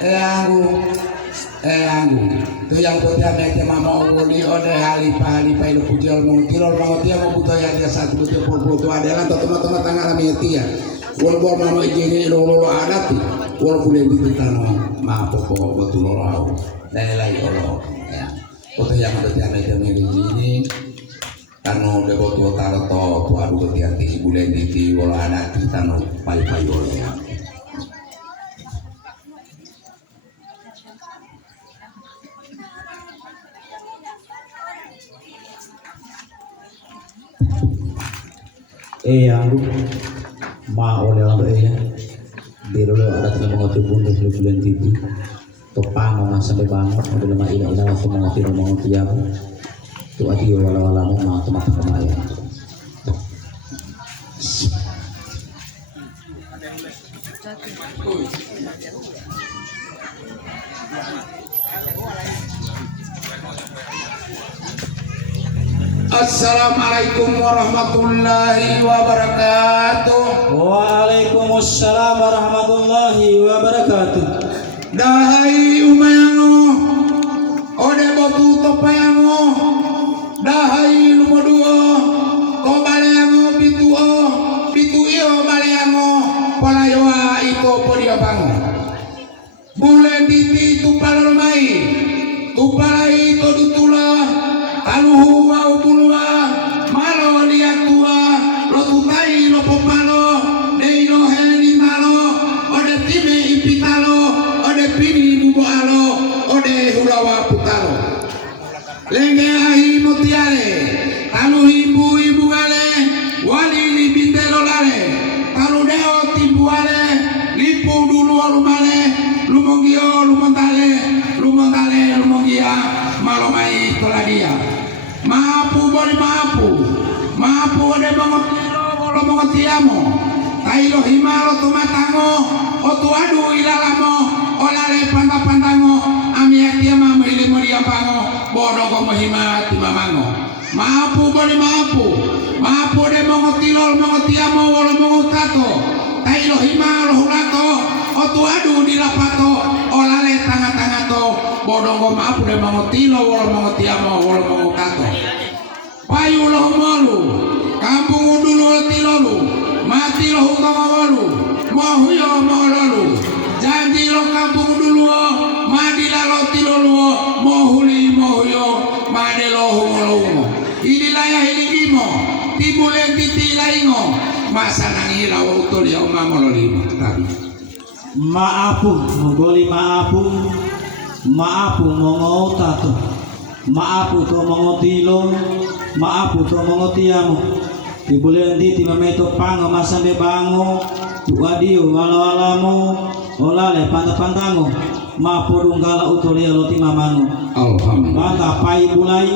Anggu tu yang putih mete mama uli ode halipa ilo pujol mau tirol mau dia mau butuh ya dia satu butuh puluh adalah teman-teman tangan metia walaupun mama ijini lo adat walaupun yang itu tanah maaf pokok betul lo nilai lo ya putih yang putih mete ini karena udah betul taruh to aduh hati bulan di walau anak kita no pai ya. Anggu ma oleh orang ya biru ada yang mengotori bunda bulan itu topang mama sampai banget ada lama ini waktu mengotori yang tu adio wala ma teman kemaya Assalamualaikum warahmatullahi wabarakatuh. Waalaikumsalam warahmatullahi wabarakatuh. Dahai umayango, ode botu topayango, dahai lumoduo, ko baleyango bitu iyo baleyango, palayoa iko podia bango. Bule titi tupalormai, tupalai todutula. Kaluhu wa upulua malo dia tua lo tutai lo popalo dei lo heli malo ode time impitalo ode pini bubo alo ode hulawa putalo lenge ahi motiale kalu ibu gale wali li bintelo lale kalu deo timbu ale lipu dulu lumale lumongio lumongia malomai toladia maapu ode mangotiro bolo mangotiamo kailo himalo tumatango otu adu ilalamo olale pantango ami atia mama ile moria pango bodo ko mahimati mamango maapu ode mangotiro mangotiamo bolo mangotato kailo himalo hulato otu adu dilapato olale tanga to bodong maapu de mangotilo bolo mangotiamo bolo mangotato payu loh malu kampung dulu tilolu mati loh kawalu mohuyo moholu janji loh kampung dulu madila lo tilolu mohuyo madelo humolo inilah ya ini bimo tibulen titi laingo masa nangira utol ya umamolo lima tadi maapu mongotato maapu to mongotilo maapu to mongotiamo tibulen di mameto pango masambe bango tuadio walo-alamo olale pantango maapu dunggala utolia loti mamano alhamdulillah pai bulai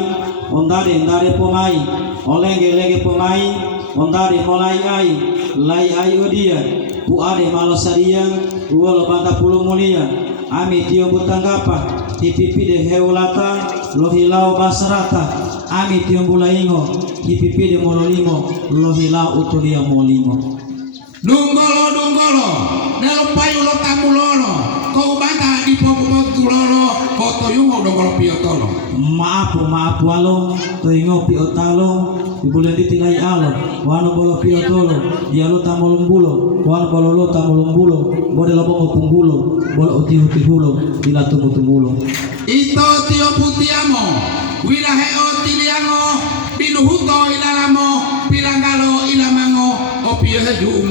ondare pomai olenge pomai ondare molai ai lai ai odia puade malo saria uolo banta pulu mulia ami tio butangapa tipipi de heulata lohilau basarata ami tio bulaingo tipipi de mololimo lohilau utulia molimo dunggolo nelo payu lo tamulolo ko banta di popo tulolo foto yungo dunggolo piotolo maapu alo toingo piotalo ibulen ditilai alo wano bolo piotolo dialo tamolumbulo wano bolo tamolumbulo bode lobongo pumbulo bolo utihulo dila tumbulo ito tio putiamo wilahe otiliango biluhuto ilalamo